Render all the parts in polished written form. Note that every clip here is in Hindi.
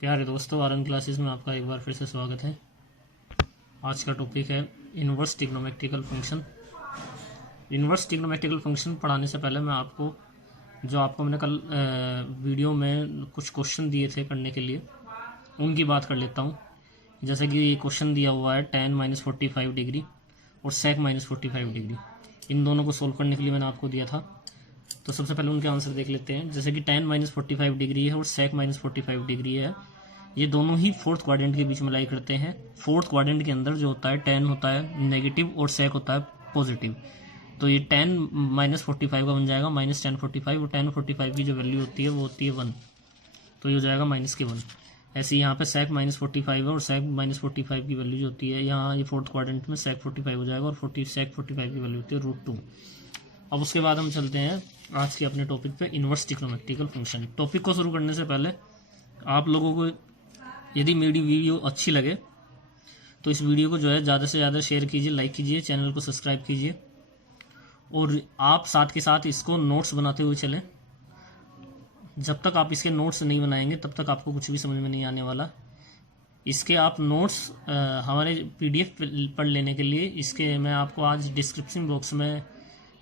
प्यारे दोस्तों, आरएन क्लासेस में आपका एक बार फिर से स्वागत है। आज का टॉपिक है inverse trigonometrical function. Inverse trigonometrical function पढ़ाने से पहले मैं आपको मैंने कल वीडियो में कुछ क्वेश्चन दिए थे करने के लिए, उनकी बात कर लेता हूँ। जैसे कि ये क्वेश्चन दिया हुआ है tan -45 डिग्री और sec -45 डिग्री। इन दोनों को सोल्व करने के लिए मैंने आपको दिया था। तो सबसे पहले उनके आंसर देख लेते हैं। जैसे कि tan -45 डिग्री है और sec -45 डिग्री है, ये दोनों ही फोर्थ क्वाड्रेंट के बीच में लाई करते हैं। फोर्थ क्वाड्रेंट के अंदर जो होता है tan होता है नेगेटिव और sec होता है पॉजिटिव। तो ये tan -45 का बन जाएगा -tan45 और tan45 की जो वैल्यू होती है वो होती है 1, तो ये हो जाएगा -1। ऐसे यहाँ पे sec -45 है और sec -45 की वैल्यू जो होती है यहाँ ये फोर्थ क्वाड्रेंट में sec 45 हो जाएगा और sec 45 की वैल्यू होती है √2। अब उसके बाद हम चलते हैं आज के अपने टॉपिक पे, इन्वर्स ट्रिग्नोमेट्रिकल फंक्शन। टॉपिक को शुरू करने से पहले आप लोगों को यदि मेरी वीडियो अच्छी लगे तो इस वीडियो को जो है ज़्यादा से ज़्यादा शेयर कीजिए, लाइक कीजिए, चैनल को सब्सक्राइब कीजिए और आप साथ के साथ इसको नोट्स बनाते हुए चलें। जब तक आप इसके नोट्स नहीं बनाएंगे तब तक आपको कुछ भी समझ में नहीं आने वाला। इसके आप नोट्स हमारे PDF पढ़ लेने के लिए इसके मैं आपको आज डिस्क्रिप्शन बॉक्स में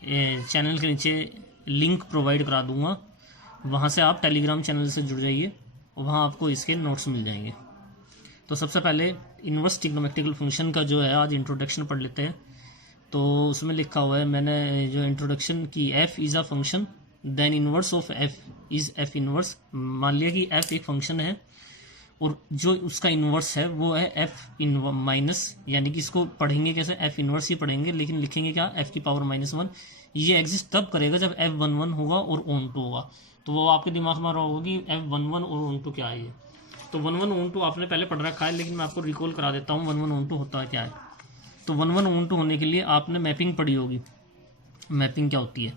चैनल के नीचे लिंक प्रोवाइड करा दूंगा। वहाँ से आप टेलीग्राम चैनल से जुड़ जाइए और वहाँ आपको इसके नोट्स मिल जाएंगे। तो सबसे पहले इन्वर्स ट्रिग्नोमेट्रिकल फंक्शन का जो है आज इंट्रोडक्शन पढ़ लेते हैं। तो उसमें लिखा हुआ है, मैंने जो इंट्रोडक्शन की, f is a function then inverse of f is f inverse. मान लिया कि f एक फंक्शन है और जो उसका इन्वर्स है वो है f इन माइनस, यानी कि इसको पढ़ेंगे कैसे, f इन्वर्स ही पढ़ेंगे लेकिन लिखेंगे क्या, f की पावर -1। ये एग्जिस्ट तब करेगा जब f11 होगा और on2 होगा। तो वो आपके दिमाग में रहा होगा कि f11 और on2 क्या है। ये तो 11 on2 आपने पहले पढ़ रखा है, लेकिन मैं आपको रिकॉल करा देता हूँ 11 on2 होता है क्या है। तो 11 on2 होने के लिए आपने मैपिंग पढ़ी होगी। मैपिंग क्या होती है,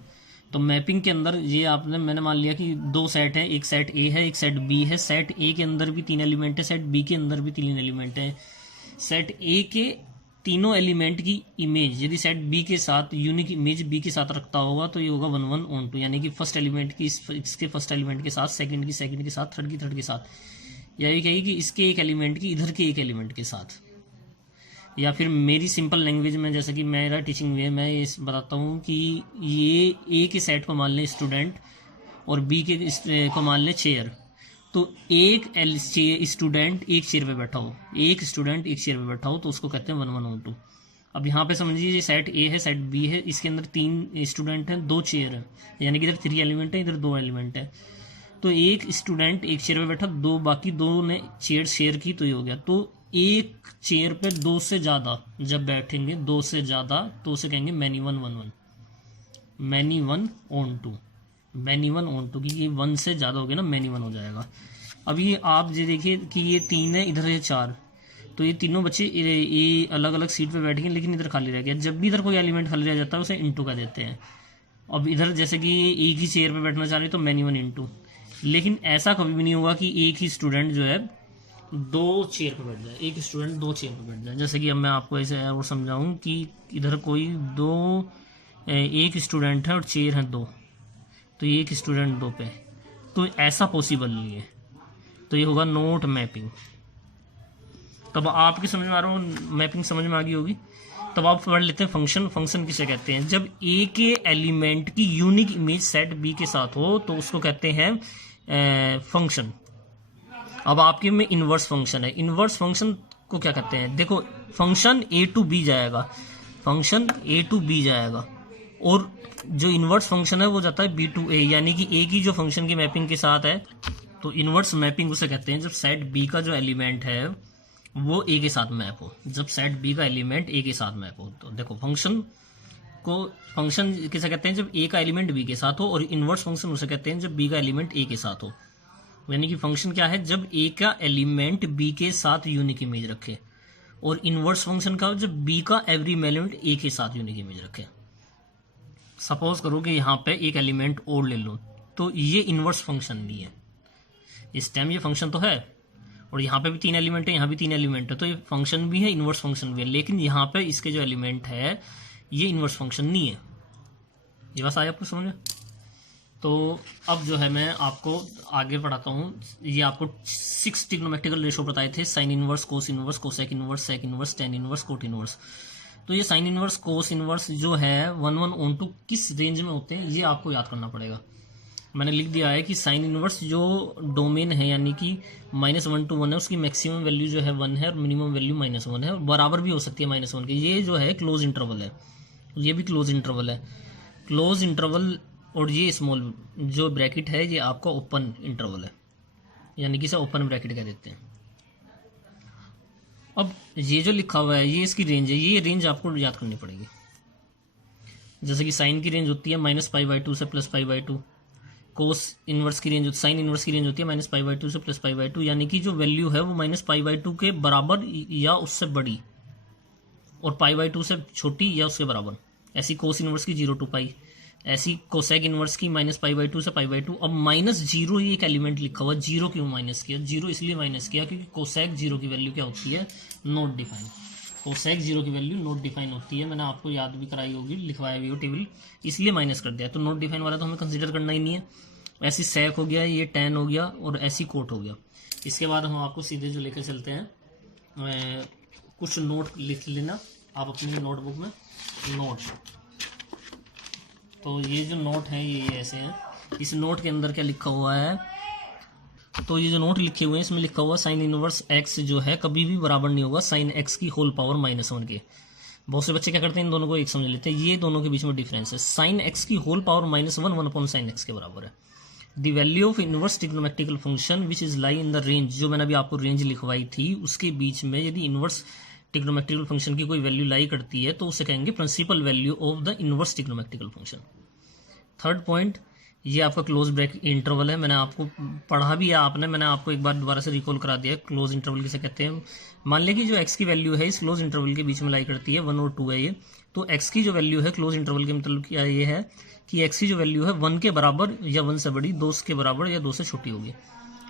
तो मैपिंग के अंदर ये आपने, मैंने मान लिया कि दो सेट है, एक सेट ए है एक सेट बी है। सेट ए के अंदर भी 3 एलिमेंट है, सेट बी के अंदर भी 3 एलिमेंट है। सेट ए के तीनों एलिमेंट की इमेज यदि सेट बी के साथ यूनिक इमेज बी के साथ रखता होगा तो ये होगा 11 on2, यानी कि फर्स्ट एलिमेंट की इसके फर्स्ट एलिमेंट के साथ, सेकंड की सेकंड के साथ, थर्ड की थर्ड के साथ, यही कही कि इसके एक एलिमेंट की इधर के एक एलिमेंट के साथ। या फिर मेरी सिंपल लैंग्वेज में, जैसे कि मेरा टीचिंग वे, मैं ये बताता हूँ कि ये ए के सेट को मान लें स्टूडेंट और बी के को मान लें चेयर। तो एक स्टूडेंट एक चेयर पे बैठा हो, एक स्टूडेंट एक चेयर पे बैठा हो तो उसको कहते हैं 11 on2। अब यहाँ पे समझिए सेट ए है सेट बी है, इसके अंदर 3 स्टूडेंट हैं 2 चेयर है, यानी कि इधर 3 एलिमेंट है इधर 2 एलिमेंट है। तो एक स्टूडेंट एक चेयर पे बैठा, दो बाकी दो ने चेयर शेयर की तो ये हो गया। तो एक चेयर पे 2 से ज़्यादा जब बैठेंगे, 2 से ज़्यादा, तो उसे कहेंगे many one on2। Many one on2 की ये 1 से ज़्यादा हो गया ना, मैनी वन हो जाएगा। अभी आप ये देखिए कि ये 3 है, इधर है 4, तो ये तीनों बच्चे ये अलग अलग सीट पे बैठ गए लेकिन इधर खाली रह गया। जब भी इधर कोई एलिमेंट खाली रह जाता है उसे इंटू का देते हैं। अब इधर जैसे कि एक ही चेयर पे बैठना चाह रहे तो मैनी वन इंटू, लेकिन ऐसा कभी भी नहीं होगा कि एक ही स्टूडेंट जो है 2 चेयर पर बैठ जाए, एक स्टूडेंट 2 चेयर पर बैठ जाए। जैसे कि अब मैं आपको ऐसे और समझाऊं कि इधर कोई एक स्टूडेंट है और चेयर है 2, तो ये एक स्टूडेंट 2 पे, तो ऐसा पॉसिबल नहीं है। तो ये होगा नोट मैपिंग। तब आपकी समझ में आ रहा हो, मैपिंग समझ में आ गई होगी। तब आप पढ़ लेते हैं फंक्शन। फंक्शन किसे कहते हैं, जब ए के एलिमेंट की यूनिक इमेज सेट बी के साथ हो तो उसको कहते हैं फंक्शन। अब आपके में इन्वर्स फंक्शन है, इन्वर्स फंक्शन को क्या कहते हैं, देखो फंक्शन ए टू बी जाएगा, फंक्शन ए टू बी जाएगा और जो इन्वर्स फंक्शन है वो जाता है बी टू ए, यानी कि ए की जो फंक्शन की मैपिंग के साथ है। तो इन्वर्स मैपिंग उसे कहते हैं जब सेट बी का जो एलिमेंट है वो ए के साथ मैप हो, जब सेट बी का एलिमेंट ए के साथ मैप हो। तो देखो फंक्शन किसे कहते हैं, जब ए का एलिमेंट बी के साथ हो, और इन्वर्स फंक्शन उसे कहते हैं जब बी का एलिमेंट ए के साथ हो। यानी कि फंक्शन क्या है, जब ए का एलिमेंट बी के साथ यूनिक इमेज रखे, और इन्वर्स फंक्शन का जब बी का एवरी एलिमेंट ए के साथ यूनिक इमेज रखे। सपोज करो कि यहाँ पे एक एलिमेंट और ले लो, तो ये इन्वर्स फंक्शन नहीं है। इस टाइम ये फंक्शन तो है और यहाँ पे भी 3 एलिमेंट है, यहाँ भी 3 एलिमेंट है, तो ये फंक्शन भी है इन्वर्स फंक्शन भी है, लेकिन यहाँ पे इसके जो एलिमेंट है ये इन्वर्स फंक्शन नहीं है। ये बस आया आपको समझ में। तो अब जो है मैं आपको आगे पढ़ाता हूँ। ये आपको 6 ट्रिग्नोमेट्रिकल रेशो बताए थे, sine inverse, cos inverse, cosec inverse, sec inverse, tan inverse, cot inverse. तो ये साइन इनवर्स, कोस इनवर्स जो है 1/1/2 किस रेंज में होते हैं ये आपको याद करना पड़ेगा। मैंने लिख दिया है कि साइन इनवर्स जो डोमेन है यानी कि -1 to 1 है, उसकी मैक्सिमम वैल्यू जो है 1 है और मिनिमम वैल्यू -1 है, और बराबर भी हो सकती है -1 के। ये जो है क्लोज इंटरवल है, ये भी क्लोज इंटरवल है। क्लोज इंटरवल और ये स्मॉल जो ब्रैकेट है ये आपका ओपन इंटरवल है, यानी कि इसे ओपन ब्रैकेट कह देते हैं। अब ये जो लिखा हुआ है ये इसकी रेंज है, ये रेंज आपको याद करनी पड़ेगी। जैसे कि साइन की रेंज होती है -π/2 से +π/2, कोस इनवर्स की रेंज, साइन इनवर्स की रेंज होती है -π/2 से +π/2, यानी कि जो वैल्यू है वो -π/2 के बराबर या उससे बड़ी और π/2 से छोटी या उसके बराबर। ऐसी कोस इनवर्स की 0 to π, ऐसी कोसेक इनवर्स की -π/2 से π/2। अब -0 ये एक एलिमेंट लिखा हुआ, जीरो क्यों माइनस किया? जीरो इसलिए माइनस किया क्योंकि कोसेक 0 की वैल्यू क्या होती है? Not define. कोसेक 0 की वैल्यू नॉट डिफाइन होती है, मैंने आपको याद भी कराई होगी, लिखवाया भी हो टेबल, इसलिए माइनस कर दिया। तो नॉट डिफाइन वाला तो हमें कंसिडर करना ही नहीं है। ऐसी सेक हो गया, ये टेन हो गया और ऐसी कोट हो गया। इसके बाद हम आपको सीधे जो लेकर चलते हैं, कुछ नोट लिख लेना आप अपनी नोटबुक में। नोट, तो ये जो नोट है ये ऐसे हैं। इस नोट के अंदर क्या लिखा हुआ है? तो ये जो नोट लिखे हुए हैं इसमें लिखा हुआ साइन इनवर्स x जो है कभी भी बराबर नहीं होगा साइन x की होल पावर -1 के। बहुत से बच्चे क्या करते हैं, इन दोनों को एक समझ लेते हैं। ये दोनों के बीच में डिफरेंस है। साइन x की होल पावर -1 1/sin x के बराबर है। The value of inverse trigonometrical function which is lie in the range, जो मैंने अभी आपको रेंज लिखवाई थी उसके बीच में यदि इनवर्स ट्रिग्नोमेट्रिकल फंक्शन की कोई वैल्यू लाई करती है तो उसे कहेंगे principal value of the inverse trigonometrical function. Third point, ये आपका क्लोज ब्रैकेट इंटरवल है, मैंने आपको पढ़ा भी है आपने, मैंने आपको एक बार दोबारा से रिकॉल करा दिया। क्लोज इंटरवल किसे कहते हैं? मान लें कि जो x की वैल्यू है इस क्लोज इंटरवल के बीच में लाई करती है 1 और 2 है ये, तो x की जो वैल्यू है क्लोज इंटरवल के मतलब क्या ये है कि x की जो वैल्यू है 1 के बराबर या 1 से बड़ी, 2 के बराबर या 2 से छोटी होगी।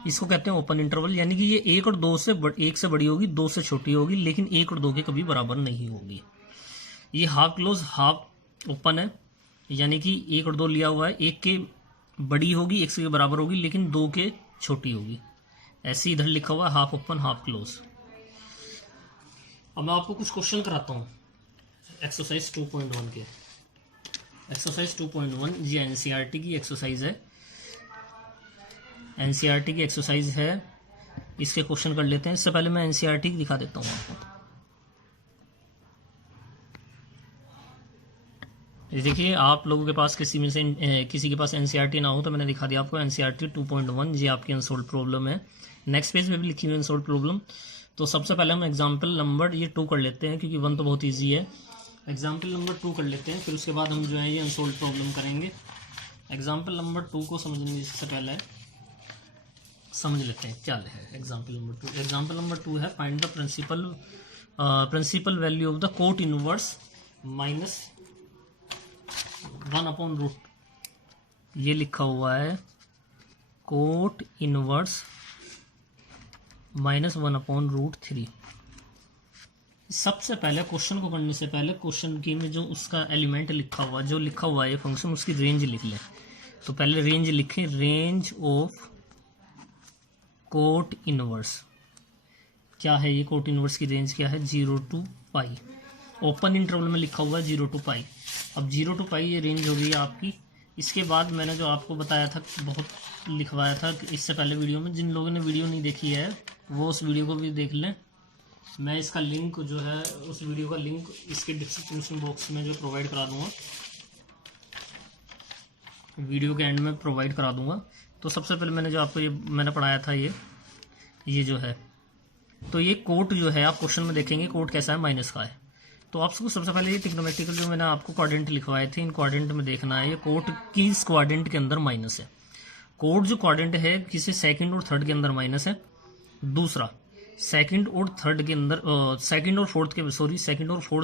इसको कहते हैं ओपन इंटरवल, यानी कि ये 1 और 2 से 1 से बड़ी होगी, 2 से छोटी होगी, लेकिन 1 और 2 के कभी बराबर नहीं होगी। ये हाफ क्लोज हाफ ओपन है, यानी कि 1 और 2 लिया हुआ है, 1 के बड़ी होगी, 1 के बराबर होगी, लेकिन 2 के छोटी होगी। ऐसे इधर लिखा हुआ है हाफ ओपन हाफ क्लोज। अब मैं आपको कुछ क्वेश्चन कराता हूँ एक्सरसाइज 2.1 के। एक्सरसाइज 2.1 ये एनसीईआरटी की एक्सरसाइज है, एनसीईआरटी की एक्सरसाइज है। इसके क्वेश्चन कर लेते हैं। इससे पहले मैं एनसीईआरटी दिखा देता हूँ आपको। देखिए, आप लोगों के पास किसी के पास एनसीईआरटी ना हो तो मैंने दिखा दिया आपको एनसीईआरटी 2.1, ये आपकी अनसोल्व प्रॉब्लम है। नेक्स्ट पेज में भी लिखी हुई अनसोल्व प्रॉब्लम। तो सबसे पहले हम एग्जाम्पल नंबर ये 2 कर लेते हैं, क्योंकि 1 तो बहुत ईजी है। एग्जाम्पल नंबर 2 कर लेते हैं, फिर उसके बाद हम जो है ये अनसोल्व प्रॉब्लम करेंगे। एग्जाम्पल नंबर 2 को समझने से पहले समझ लेते हैं क्या है एग्जाम्पल नंबर 2। एग्जाम्पल नंबर 2 है find the principal value of the cot inverse -1/√। ये लिखा हुआ है कोट इनवर्स -1/√3। सबसे पहले क्वेश्चन को करने से पहले क्वेश्चन की में जो उसका एलिमेंट लिखा हुआ, जो लिखा हुआ है फंक्शन, उसकी रेंज लिख लें। तो पहले रेंज लिखें, रेंज ऑफ कोट इनवर्स क्या है? ये कोट इनवर्स की रेंज क्या है? 0 to π। ओपन इंटरवल में लिखा हुआ है 0 to π। अब 0 to π ये रेंज हो गई आपकी। इसके बाद मैंने जो आपको बताया था, बहुत लिखवाया था इससे पहले वीडियो में, जिन लोगों ने वीडियो नहीं देखी है वो उस वीडियो को भी देख लें। मैं इसका लिंक जो है, उस वीडियो का लिंक इसके डिस्क्रिप्शन बॉक्स में जो प्रोवाइड करा दूंगा, वीडियो के एंड में प्रोवाइड करा दूंगा। तो सबसे पहले मैंने जो आपको ये मैंने पढ़ाया था ये जो है, तो ये कोट जो है आप क्वेश्चन में देखेंगे कोट कैसा है, माइनस का है। तो आपको सबसे पहले ये ट्रिग्नोमेट्रिकल जो मैंने आपको क्वाड्रेंट लिखवाए थे, इन क्वाड्रेंट में देखना है ये कोट किस क्वाड्रेंट के अंदर माइनस है। कोट जो क्वाड्रेंट है किसी सेकंड और थर्ड के अंदर माइनस है। दूसरा सेकंड और थर्ड के अंदर, सेकंड और फोर्थ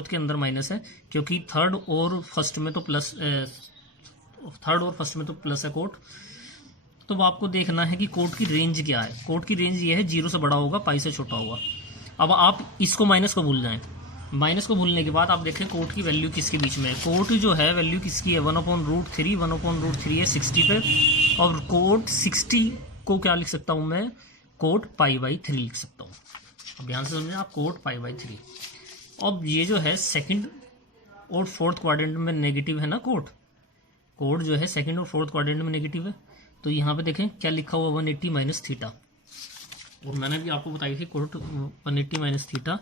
के अंदर माइनस है, क्योंकि थर्ड और फर्स्ट में तो प्लस है कोट। तो आपको देखना है कि कोट की रेंज क्या है। कोट की रेंज ये है 0 से बड़ा होगा, पाई से छोटा होगा। अब आप इसको माइनस को भूल जाएं, माइनस को भूलने के बाद आप देखें कोट की वैल्यू किसके बीच में है। कोट जो है वैल्यू किसकी है 1/√3, 1/√3 है 60 पे, और कोट 60 को क्या लिख सकता हूँ मैं, कोट π/3 लिख सकता हूँ। अब ध्यान से समझें आप, कोट π/3। अब ये जो है सेकंड और फोर्थ क्वाड्रेंट में नेगेटिव है ना, कोट जो है सेकंड और फोर्थ क्वाड्रेंट में नेगेटिव है। तो यहाँ पे देखें क्या लिखा हुआ 180 माइनस थीटा, और मैंने भी आपको बताई थी कोट 180 माइनस थीटा,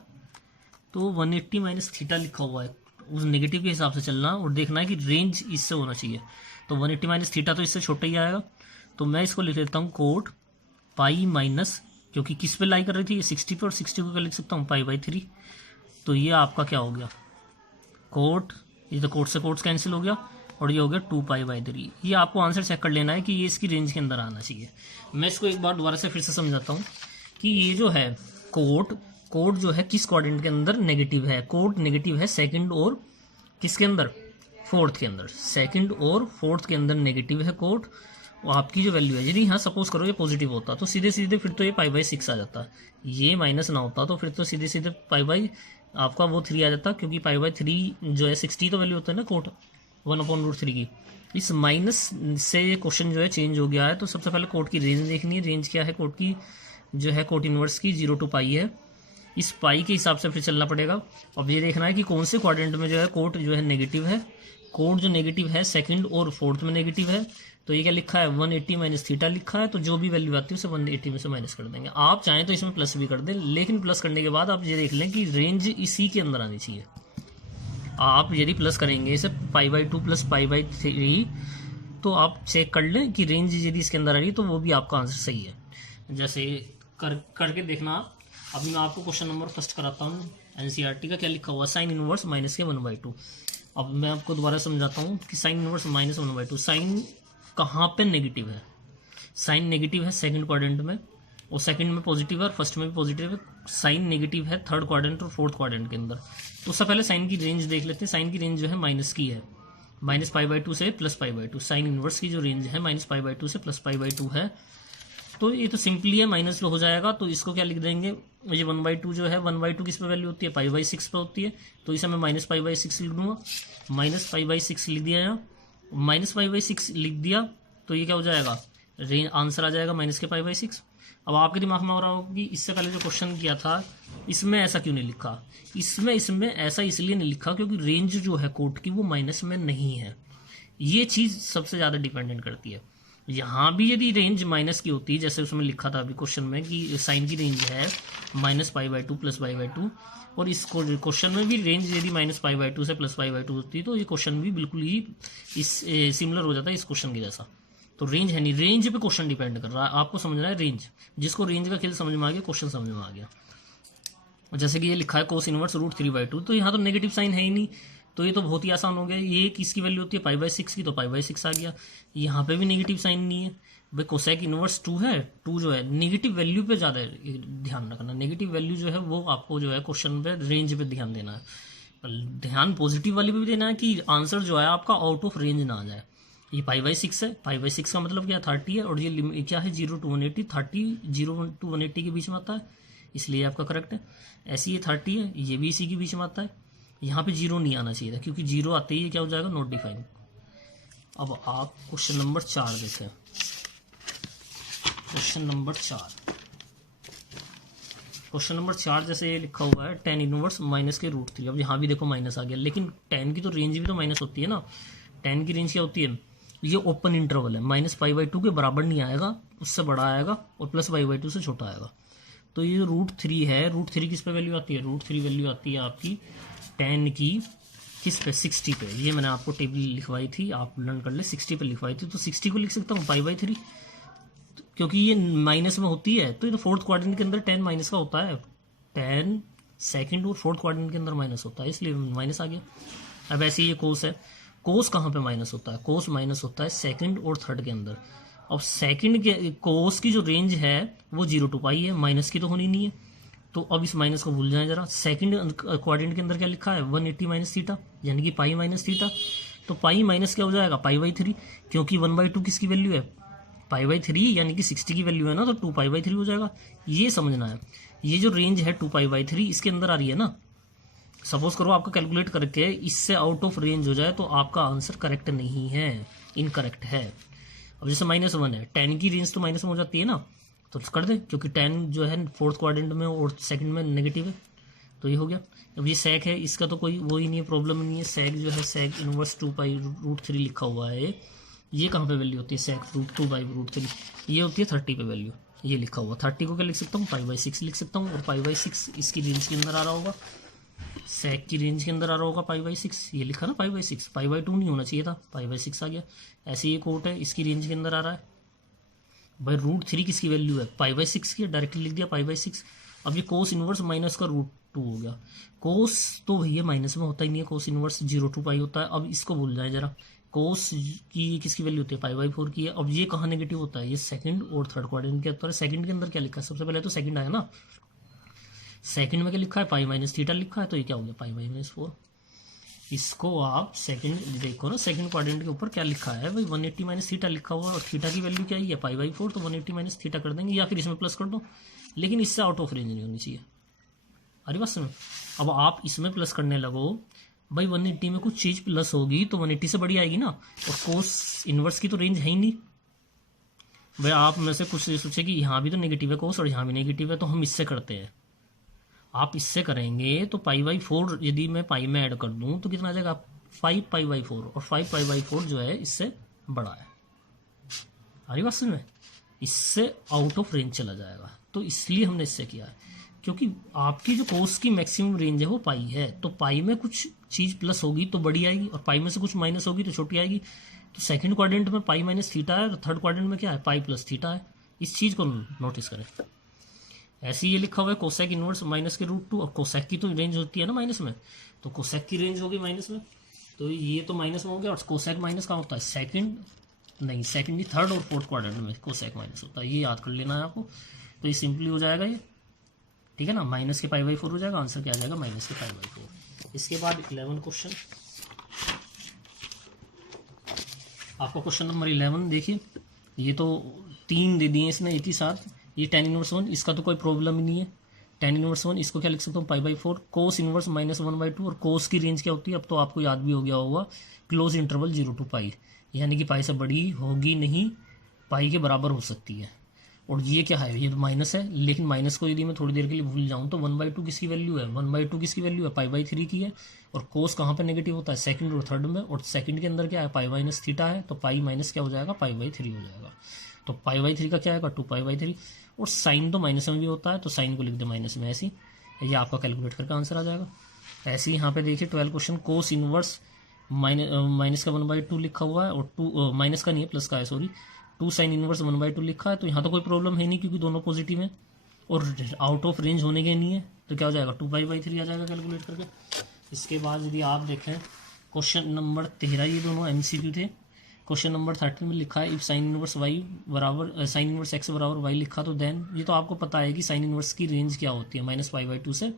तो 180 माइनस थीटा लिखा हुआ है, उस नेगेटिव के हिसाब से चलना और देखना है कि रेंज इससे होना चाहिए। तो 180 माइनस थीटा तो इससे छोटा ही आएगा, तो मैं इसको लिख लेता हूँ कोट पाई माइनस, क्योंकि किस पे लाई कर रही थी ये 60 पे, और 60 को क्या लिख सकता हूँ π/3। तो ये आपका क्या हो गया कोट, ये तो कोट से कोट्स कैंसिल हो गया, और ये हो गया 2π/3। ये आपको आंसर चेक कर लेना है कि ये इसकी रेंज के अंदर आना चाहिए। मैं इसको एक बार दोबारा से फिर से समझाता हूँ कि ये जो है कोट जो है किस क्वाड्रेंट के अंदर नेगेटिव है, कोट नेगेटिव है सेकंड और किसके अंदर, फोर्थ के अंदर, सेकंड और फोर्थ के अंदर नेगेटिव है कोट। और आपकी जो वैल्यू है, यदि यहाँ सपोज करो ये पॉजिटिव होता तो सीधे सीधे फिर तो ये π/6 आ जाता, ये माइनस ना होता तो फिर तो सीधे सीधे आपका वो 3 आ जाता, क्योंकि π/3 जो है 60 तो वैल्यू होता है ना कोट 1/√3 की। इस माइनस से क्वेश्चन जो है चेंज हो गया है। तो सबसे पहले कोट की रेंज देखनी है, रेंज क्या है कोट की, जो है कोट इनवर्स की 0 to π है, इस पाई के हिसाब से फिर चलना पड़ेगा। अब ये देखना है कि कौन से क्वाड्रेंट में जो है कोट जो है नेगेटिव है, कोट जो नेगेटिव है सेकंड और फोर्थ में नेगेटिव है। तो ये क्या लिखा है 180 माइनस थीटा लिखा है, तो जो भी वैल्यू आती है उसे 180 में से माइनस कर देंगे। आप चाहें तो इसमें प्लस भी कर दें, लेकिन प्लस करने के बाद आप ये देख लें कि रेंज इसी के अंदर आनी चाहिए। आप यदि प्लस करेंगे इसे π/2 प्लस π/3, तो आप चेक कर लें कि रेंज यदि इसके अंदर आ रही है तो वो भी आपका आंसर सही है। जैसे करके देखना। अभी मैं आपको क्वेश्चन नंबर फर्स्ट कराता हूँ एनसीईआरटी का, क्या लिखा हुआ साइन इनवर्स माइनस के 1/2। अब मैं आपको दोबारा समझाता हूँ कि साइन इनवर्स माइनस 1/2, साइन कहाँ पे नेगेटिव है, साइन नेगेटिव है सेकंड क्वाड्रेंट में, और सेकंड में पॉजिटिव है और फर्स्ट में भी पॉजिटिव है। साइन नेगेटिव है थर्ड क्वाड्रेंट और फोर्थ क्वाड्रेंट के अंदर। तो उससे पहले साइन की रेंज देख लेते हैं। साइन की रेंज जो है माइनस की है, माइनस π/2 से प्लस π/2। साइन इनवर्स की जो रेंज है माइनस π/2 से प्लस π/2 है। तो ये तो सिंपली है, माइनस हो जाएगा, तो इसको क्या लिख देंगे, ये 1/2 जो है 1/2 किस पे वैल्यू होती है π/6 पे होती है, तो इसे मैं माइनस π/6 लिख दूंगा। माइनस π/6 लिख दिया यहाँ, माइनस π/6 लिख दिया, तो ये क्या हो जाएगा, आंसर आ जाएगा माइनस के π/6। अब आपके दिमाग में हो रहा होगा कि इससे पहले जो क्वेश्चन किया था इसमें ऐसा क्यों नहीं लिखा। इसमें ऐसा इसलिए नहीं लिखा क्योंकि रेंज जो है कोट की वो माइनस में नहीं है। ये चीज़ सबसे ज़्यादा डिपेंडेंट करती है। यहाँ भी यदि रेंज माइनस की होती, जैसे उसमें लिखा था अभी क्वेश्चन में कि साइन की रेंज है माइनस π/2 प्लस π/2, और इस क्वेश्चन में भी रेंज यदि माइनस π/2 से प्लस π/2 होती तो ये क्वेश्चन भी बिल्कुल ही इस सिमिलर हो जाता है इस क्वेश्चन के जैसा। तो रेंज है नहीं, रेंज पे क्वेश्चन डिपेंड कर रहा है, आपको समझना है रेंज। जिसको रेंज का खेल समझ में आ गया, क्वेश्चन समझ में आ गया। जैसे कि ये लिखा है कोस इनवर्स √3/2, तो यहाँ तो नेगेटिव साइन है ही नहीं, तो ये तो बहुत ही आसान हो गया। ये किसकी वैल्यू होती है π/6 की, तो π/6 आ गया। यहाँ पे भी नेगेटिव साइन नहीं है भाई, कोसेक इनवर्स 2 है, 2 जो है नेगेटिव वैल्यू पे ज़्यादा ध्यान रखना। नेगेटिव वैल्यू जो है वो आपको जो है क्वेश्चन पे रेंज पे ध्यान देना है। ध्यान पॉजिटिव वाली पे भी देना है कि आंसर जो है आपका आउट ऑफ रेंज ना आ जाए। ये π/6 है, π/6 का मतलब क्या 30 है, और ये क्या है 0 to 180, 30 0 to 180 के बीच में आता है, इसलिए आपका करेक्ट है। ऐसे ये 30 है, ये भी इसी के बीच में आता है। यहाँ पे 0 नहीं आना चाहिए था, क्योंकि 0 आते ही क्या हो जाएगा, नॉट डिफाइंड। अब आप क्वेश्चन नंबर 4 देखें। क्वेश्चन नंबर 4 जैसे ये लिखा हुआ है tan इनवर्स माइनस के √3। अब यहाँ भी देखो माइनस आ गया, लेकिन tan की तो रेंज भी तो माइनस होती है ना। tan की रेंज क्या होती है, ये ओपन इंटरवल है, माइनस π/2 के बराबर नहीं आएगा, उससे बड़ा आएगा, और प्लस π/2 से छोटा आएगा। तो ये √3 है, √3 किस पे वैल्यू आती है, √3 वैल्यू आती है आपकी tan की किस पे 60 पे। ये मैंने आपको टेबल लिखवाई थी, आप लर्न कर ले, 60 पे लिखवाई थी। तो 60 को लिख सकता हूँ π/3, क्योंकि ये माइनस में होती है, तो ये तो फोर्थ क्वाड्रेंट के अंदर tan माइनस का होता है, tan सेकंड और फोर्थ क्वाड्रेंट के अंदर माइनस होता है, इसलिए माइनस आ गया। अब ऐसे ये कोस है, कोस कहाँ पे माइनस होता है, कोस माइनस होता है सेकंड और थर्ड के अंदर। अब सेकंड के कोस की जो रेंज है वो 0 to π है, माइनस की तो होनी नहीं है। तो अब इस माइनस को भूल जाएं जरा। सेकंड क्वाड्रेंट के अंदर क्या लिखा है 180 माइनस थीटा, यानी कि पाई माइनस थीटा। तो पाई माइनस क्या हो जाएगा π/3, क्योंकि 1/2 किसकी वैल्यू है π/3, यानी कि 60 की वैल्यू है ना, तो 2π/3 हो जाएगा। ये समझना है, ये जो रेंज है 2π/3 इसके अंदर आ रही है ना, सपोज करो आपका कैलकुलेट करके इससे आउट ऑफ रेंज हो जाए तो आपका आंसर करेक्ट नहीं है, इनकरेक्ट है। अब जैसे -1 है, 10 की रेंज तो -1 हो जाती है ना, तो कर दे, क्योंकि 10 जो है फोर्थ क्वाड्रेंट में और सेकंड में नेगेटिव है, तो ये हो गया। अब ये सेक है, इसका तो कोई वो ही नहीं है, प्रॉब्लम नहीं है। सेक जो है सेक इनवर्स 2π√3 लिखा हुआ है, ये कहाँ पे वैल्यू होती है, सेक 2π√3, ये होती है 30 पे वैल्यू, ये लिखा हुआ। 30 को क्या लिख सकता हूँ, π/6 लिख सकता हूँ, और π/6 इसकी रेंज के अंदर आ रहा होगा, सेक की रेंज के अंदर आ रहा होगा π/6, ये लिखा ना π/6, π/2 नहीं होना चाहिए था, π/6 आ गया। ऐसे ये कोट है, इसकी रेंज के अंदर आ रहा है भाई। √3 किसकी वैल्यू है, π/6 की, डायरेक्टली लिख दिया π/6। अब ये कोस इनवर्स माइनस का √2 हो गया। कोस तो भैया माइनस में होता ही नहीं है, कोस इनवर्स 0 to π होता है। अब इसको भूल जाए जरा, कोस की किसकी वैल्यू होती है, π/4 की है। अब ये कहाँ नेगेटिव होता है, ये सेकंड और थर्ड क्वाड्रेंट के अंदर। सेकंड के अंदर क्या लिखा है, सबसे पहले तो सेकंड आया ना, सेकंड में क्या लिखा है, π-θ लिखा है, तो ये क्या हो गया, π/4। इसको आप सेकंड देखो ना, सेकंड क्वाड्रेंट के ऊपर क्या लिखा है भाई, 180 - θ लिखा हुआ है, और थीटा की वैल्यू क्या है, π/4, तो 180 - θ कर देंगे, या फिर इसमें प्लस कर दो, लेकिन इससे आउट ऑफ रेंज नहीं होनी चाहिए। अरे बस में अब आप इसमें प्लस करने लगो भाई, 180 में कुछ चीज़ प्लस होगी तो 180 से बड़ी आएगी ना, और कोस इनवर्स की तो रेंज है ही नहीं भाई। आप में से कुछ सोचे कि यहाँ भी तो नेगेटिव है कोस और यहाँ भी नेगेटिव है, तो हम इससे करते हैं। आप इससे करेंगे तो π/4 यदि मैं पाई में ऐड कर दूं तो कितना आ जाएगा, 5π/4, और 5π/4 जो है इससे बड़ा है। अरे बात में इससे आउट ऑफ रेंज चला जाएगा, तो इसलिए हमने इससे किया है, क्योंकि आपकी जो कोस की मैक्सिमम रेंज है वो पाई है, तो पाई में कुछ चीज़ प्लस होगी तो बड़ी आएगी, और पाई में से कुछ माइनस होगी तो छोटी आएगी। तो सेकंड क्वाड्रेंट में π-θ है, और थर्ड क्वाड्रेंट में क्या है, π+θ है। इस चीज़ को नोटिस करें। ऐसे ये लिखा हुआ है कोसेक इनवर्स माइनस के √2, और कोसेक की तो रेंज होती है ना माइनस में, तो कोसेक की रेंज होगी माइनस में, तो ये तो माइनस में हो गया। और कोसेक माइनस का होता है सेकंड नहीं, सेकंड ही थर्ड और फोर्थ क्वाड्रेंट में कोसेक माइनस होता है, ये याद कर लेना है आपको। तो ये सिंपली हो जाएगा ये, ठीक है ना, माइनस के π/4 हो जाएगा, आंसर क्या आ जाएगा, माइनस के π/4। इसके बाद 11 क्वेश्चन, आपका क्वेश्चन नंबर 11 देखिए, ये तो 3 दे दिए इसने एक ही साथ। ये tan इनवर्स 1, इसका तो कोई प्रॉब्लम ही नहीं है। tan इनवर्स 1 इसको क्या लिख सकता हूँ, π/4। कोस इनवर्स -1/2, और कोस की रेंज क्या होती है, अब तो आपको याद भी हो गया होगा, क्लोज इंटरवल 0 to π, यानी कि पाई से बड़ी होगी नहीं, पाई के बराबर हो सकती है। और ये क्या है, ये तो माइनस है, लेकिन माइनस को यदि मैं थोड़ी देर के लिए भूल जाऊँ तो 1/2 किसकी वैल्यू है, 1/2 किसकी वैल्यू है, π/3 की है। और कोस कहाँ पे नेगेटिव होता है, सेकंड और थर्ड में, और सेकंड के अंदर क्या है, π-θ है, तो पाई माइनस क्या हो जाएगा, π/3 हो जाएगा। तो π/3 का क्या आएगा, 2π/3। और साइन तो माइनस में भी होता है, तो साइन को लिख दे माइनस में, ऐसी ये आपका कैलकुलेट करके आंसर आ जाएगा। ऐसे ही यहाँ पे देखिए 12 क्वेश्चन, कोस इनवर्स माइनस का 1/2 लिखा हुआ है, और 2 माइनस का नहीं है, प्लस का है, सॉरी, 2 साइन इनवर्स 1/2 लिखा है, तो यहाँ तो कोई प्रॉब्लम है नहीं क्योंकि दोनों पॉजिटिव हैं, और आउट ऑफ रेंज होने के नहीं है, तो क्या हो जाएगा, 2π/3 आ जाएगा कैलकुलेट करके। इसके बाद यदि आप देखें क्वेश्चन नंबर 13, ये दोनों MCQ थे। क्वेश्चन नंबर 13 में लिखा है, इफ साइन इनवर्स x बराबर y लिखा, तो देन ये तो आपको पता है कि साइन इनवर्स की रेंज क्या होती है, -π/2 से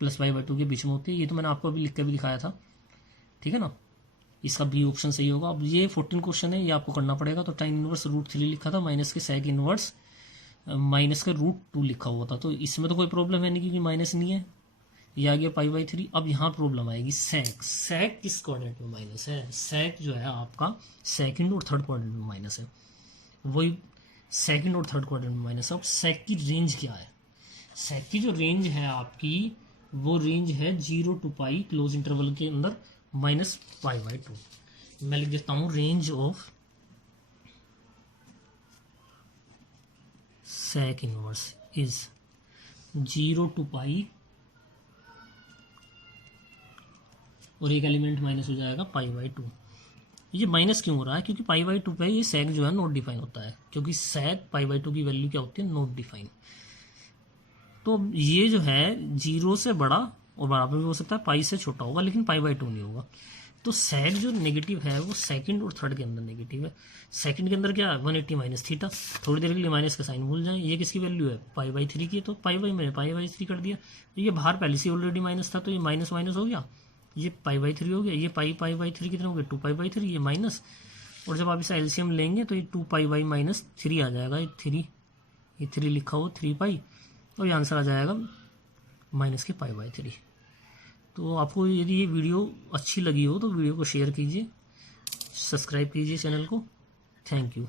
+π/2 के बीच में होती है। ये तो मैंने आपको अभी लिख के भी दिखाया था, ठीक है ना, इसका बी ऑप्शन सही होगा। अब ये 14 क्वेश्चन है, ये आपको करना पड़ेगा। तो tan इनवर्स √3 लिखा था, माइनस के सेक इनवर्स माइनस के √2 लिखा हुआ था, तो इसमें तो कोई प्रॉब्लम है नहीं क्योंकि माइनस नहीं है, ये आ गया π/3। अब यहाँ प्रॉब्लम आएगी, सेक किस क्वाड्रेंट में माइनस है, सेक जो है आपका सेकंड और थर्ड क्वाड्रेंट में माइनस है, वही सेकंड और थर्ड क्वाड्रेंट में माइनस है। अब सेक की रेंज क्या है, सेक की जो रेंज है आपकी, वो रेंज है 0 to π, क्लोज इंटरवल के अंदर -π/2। मैं लिख देता हूँ, range of sec inverse is 0 to π, और एक एलिमेंट माइनस हो जाएगा π/2। ये माइनस क्यों हो रहा है, क्योंकि π/2 पे ये सेक जो है नॉट डिफाइन होता है, क्योंकि सेक π/2 की वैल्यू क्या होती है, नॉट डिफाइन। तो ये जो है 0 से बड़ा और बराबर भी हो सकता है, पाई से छोटा होगा, लेकिन π/2 नहीं होगा। तो सेक जो नेगेटिव है वो सेकंड और थर्ड के अंदर नेगेटिव है। सेकंड के अंदर क्या है, 180 - θ, थोड़ी देर के लिए माइनस का साइन भूल जाएं। ये किसकी वैल्यू है, π/3 की, तो मैंने π/3 कर दिया। तो ये बाहर पहले से ऑलरेडी माइनस था, तो ये माइनस माइनस हो गया, ये π/3 हो गया, ये π/3 कितने हो गए, 2π/3, ये माइनस, और जब आप इसका एलसीएम लेंगे तो ये 2π/-3 आ जाएगा, ये 3 लिखा हो 3π, और ये आंसर आ जाएगा माइनस के π/3। तो आपको यदि ये वीडियो अच्छी लगी हो तो वीडियो को शेयर कीजिए, सब्सक्राइब कीजिए चैनल को। Thank you.